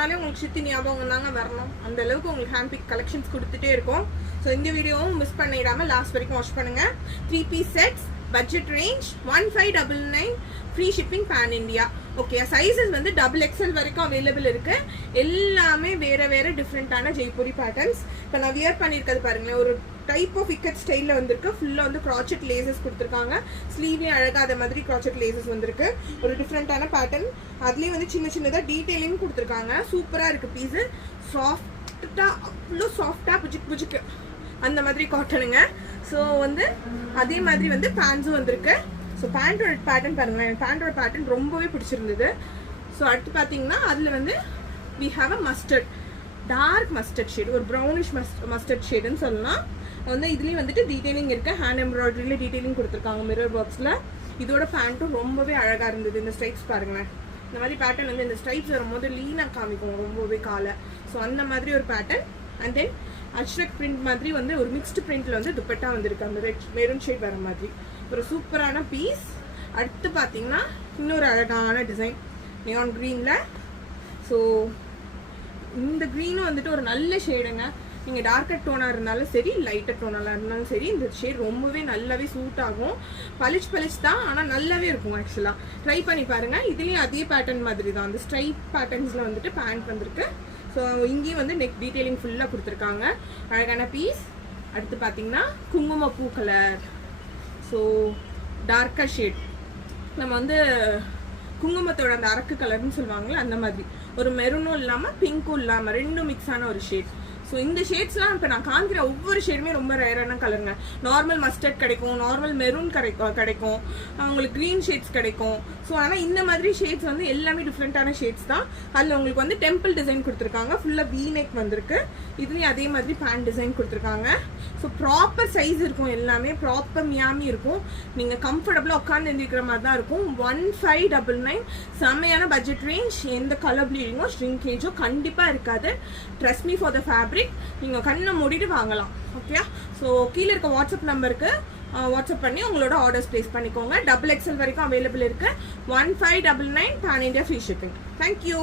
சொன்னாலே உங்களுக்கு சித்தி ஞாபகம் தாங்க வரணும். அந்த அளவுக்கு உங்களுக்கு ஹேண்ட் பிக் கலெக்ஷன்ஸ் கொடுத்துட்டே இருக்கும். ஸோ இந்த வீடியோவும் மிஸ் பண்ணிடாமல் லாஸ்ட் வரைக்கும் வாட்ச் பண்ணுங்கள். 3 piece sets, budget range 1599, free shipping pan India. Okay, sizes வந்து XXL வரைக்கும் அவைலபிள் இருக்கு. எல்லாமே வேற வேற டிஃப்ரெண்டான ஜெய்ப்பூரி பேட்டர்ன்ஸ். இப்போ நான் வியர் பண்ணியிருக்கிறது பாருங்களேன், ஒரு டைப் ஆஃப் இக்கட் ஸ்டைலில் வந்திருக்கு. ஃபுல்லாக வந்து க்ராச்செட் லேசஸ் கொடுத்துருக்காங்க. ஸ்லீவ்லேயும் அழகாக அதை மாதிரி க்ராச்செட் லேசஸ் வந்திருக்கு. ஒரு டிஃப்ரெண்டான பேட்டர்ன். அதுலேயும் வந்து சின்ன சின்னதாக டீட்டெயிலிங் கொடுத்துருக்காங்க. சூப்பராக இருக்குது பீஸு. சாஃப்டாக, அவ்வளோ சாஃப்டாக புஜிக் புஜிக்கு அந்த மாதிரி காட்டனுங்க. ஸோ வந்து அதே மாதிரி வந்து பேண்ட்ஸும் வந்திருக்கு. ஸோ பேண்டோட பேட்டர்ன் பாருங்களேன், எனக்கு பேண்டோட பேட்டர்ன் ரொம்பவே பிடிச்சிருந்தது. ஸோ அடுத்து பார்த்தீங்கன்னா அதில் வந்து we have a mustard, dark mustard shade, ஒரு ப்ரௌனிஷ் மஸ்டர்ட் ஷேடுன்னு சொல்லலாம். வந்து இதுலேயும் வந்துட்டு டீட்டெயிலிங் இருக்குது. ஹேண்ட் எம்ப்ராய்டரியில் டீட்டெயிலிங் கொடுத்துருக்காங்க மிரர் பாக்ஸில். இதோட பேண்ட்டும் ரொம்பவே அழகாக இருந்தது. இந்த ஸ்ட்ரைப்ஸ் பாருங்களேன், இந்த மாதிரி பேட்டர்ன் வந்து இந்த ஸ்ட்ரைப்ஸ் வரும்போது லீனாக காமிக்கும் ரொம்பவே காலை. ஸோ அந்த மாதிரி ஒரு pattern. And then Ashraq print மாதிரி வந்து ஒரு மிக்ஸ்டு பிரிண்ட்ல வந்து துப்பட்டா வந்திருக்கு. அந்த மெரூன் ஷேட் வர மாதிரி ஒரு சூப்பரான பீஸ். அடுத்து பார்த்தீங்கன்னா இன்னொரு அழகான டிசைன் நியான் க்ரீனில். ஸோ இந்த க்ரீனும் வந்துட்டு ஒரு நல்ல ஷேடுங்க. நீங்கள் டார்க்கர் டோனாக இருந்தாலும் சரி, லைட்டர் டோனாக இருந்தாலும் சரி, இந்த ஷேட் ரொம்பவே நல்லாவே சூட் ஆகும். பளிச் தான், ஆனால் நல்லாவே இருக்கும். ஆக்சுவலாக ட்ரை பண்ணி பாருங்கள். இதுலேயும் அதே பேட்டர்ன் மாதிரி தான், அந்த ஸ்ட்ரைப் பேட்டர்ன்ஸில் வந்துட்டு பேண்ட் வந்திருக்கு. ஸோ இங்கேயும் வந்து நெக் டீட்டெயிலிங் ஃபுல்லாக கொடுத்துருக்காங்க. அழகான பீஸ். அடுத்து பார்த்தீங்கன்னா குங்குமப்பூ கலர். ஸோ டார்க்கர் ஷேட், நம்ம வந்து குங்குமத்தோட அந்த அரக்கு கலர்னு சொல்லுவாங்களே அந்த மாதிரி, ஒரு மெரூனும் இல்லாமல் பிங்க்கும் இல்லாமல் ரெண்டும் மிக்ஸான ஒரு ஷேட். ஸோ இந்த ஷேட்ஸ்லாம் இப்போ நான் காமிக்கிற ஒவ்வொரு ஷேடுமே ரொம்ப ரேரான கலருங்க. நார்மல் மஸ்டர்ட் கிடைக்கும், நார்மல் மெரூன் கிடைக்கும், உங்களுக்கு க்ரீன் ஷேட்ஸ் கிடைக்கும். ஸோ ஆனால் இந்த மாதிரி ஷேட்ஸ் வந்து எல்லாமே டிஃப்ரெண்ட்டான ஷேட்ஸ் தான். அதில் உங்களுக்கு வந்து டெம்பிள் டிசைன் கொடுத்துருக்காங்க. ஃபுல்லாக வீ நெக் வந்திருக்கு. இதுலேயும் அதே மாதிரி பேண்ட் டிசைன் கொடுத்துருக்காங்க. ஸோ ப்ராப்பர் சைஸ் இருக்கும், எல்லாமே ப்ராப்பர் மியாமி இருக்கும். நீங்கள் கம்ஃபர்டபுளாக உட்காந்து எழுந்திருக்கிற மாதிரி தான் இருக்கும். 1599, செம்மையான பட்ஜெட் ரேஞ்ச். எந்த கலர் ப்ளீடிங்கோ ஷ்ரிங்கேஜோ கண்டிப்பாக இருக்காது. Trust me for the fabric. நீங்கள் கண்ணை மூடிட்டு வாங்கலாம். ஓகே, ஸோ கீழே இருக்க வாட்ஸ்அப் நம்பருக்கு வாட்ஸ்அப் பண்ணி உங்களோட ஆர்டர்ஸ் ப்ளேஸ் பண்ணிக்கோங்க. XXL வரைக்கும் அவைலபிள் இருக்குது. 1599 pan India free shipping. Thank you.